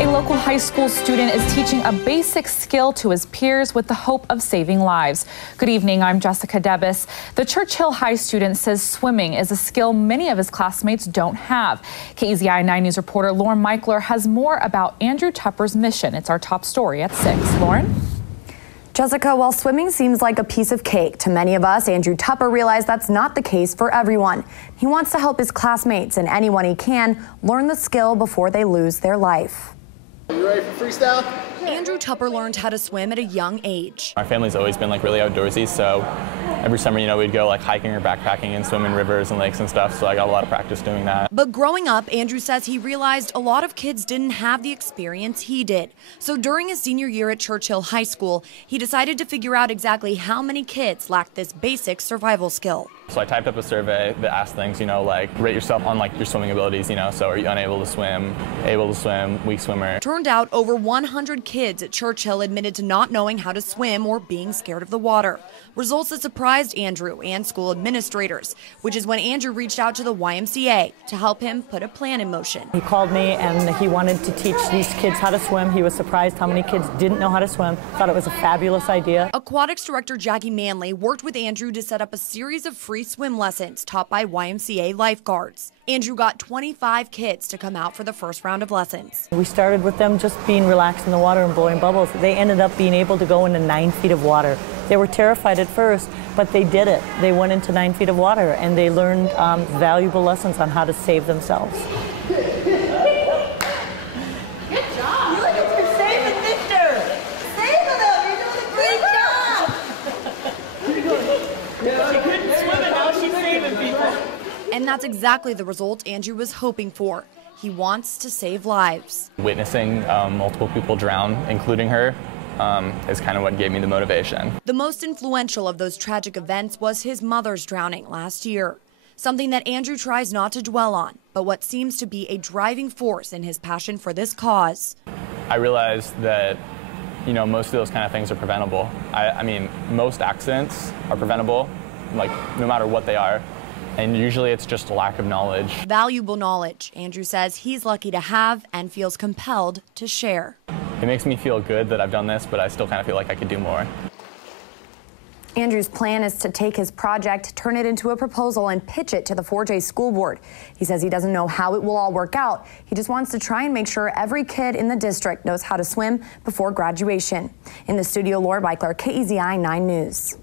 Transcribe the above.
A local high school student is teaching a basic skill to his peers with the hope of saving lives. Good evening, I'm Jessica Debus. The Churchill High student says swimming is a skill many of his classmates don't have. KEZI 9 News reporter Lauren Michler has more about Andrew Tupper's mission. It's our top story at 6. Lauren? Jessica, while swimming seems like a piece of cake to many of us, Andrew Tupper realized that's not the case for everyone. He wants to help his classmates and anyone he can learn the skill before they lose their life. You ready for freestyle? Andrew Tupper learned how to swim at a young age. Our family's always been really outdoorsy, so every summer, we'd go hiking or backpacking and swim in rivers and lakes and stuff, so I got a lot of practice doing that. But growing up, Andrew says he realized a lot of kids didn't have the experience he did. So during his senior year at Churchill High School, he decided to figure out exactly how many kids lacked this basic survival skill. So I typed up a survey that asked things, rate yourself on your swimming abilities, so are you unable to swim, able to swim, weak swimmer. Turned out over 100 kids at Churchill admitted to not knowing how to swim or being scared of the water. Results that surprised Andrew and school administrators, which is when Andrew reached out to the YMCA to help him put a plan in motion. He called me and he wanted to teach these kids how to swim. He was surprised how many kids didn't know how to swim, thought it was a fabulous idea. Aquatics director Jackie Manley worked with Andrew to set up a series of free swim lessons taught by YMCA lifeguards. Andrew got 25 kids to come out for the first round of lessons. We started with them just being relaxed in the water and blowing bubbles. They ended up being able to go into 9 feet of water. They were terrified at first, but they did it. They went into 9 feet of water and they learned valuable lessons on how to save themselves. And that's exactly the result Andrew was hoping for. He wants to save lives. Witnessing multiple people drown, including her, is kind of what gave me the motivation. The most influential of those tragic events was his mother's drowning last year. Something that Andrew tries not to dwell on, but what seems to be a driving force in his passion for this cause. I realized that most of those kind of things are preventable. I mean, most accidents are preventable, no matter what they are. And usually it's just a lack of knowledge. Valuable knowledge, Andrew says he's lucky to have and feels compelled to share. It makes me feel good that I've done this, but I still kind of feel like I could do more. Andrew's plan is to take his project, turn it into a proposal, and pitch it to the 4J school board. He says he doesn't know how it will all work out. He just wants to try and make sure every kid in the district knows how to swim before graduation. In the studio, Lauren Michler, KEZI 9 News.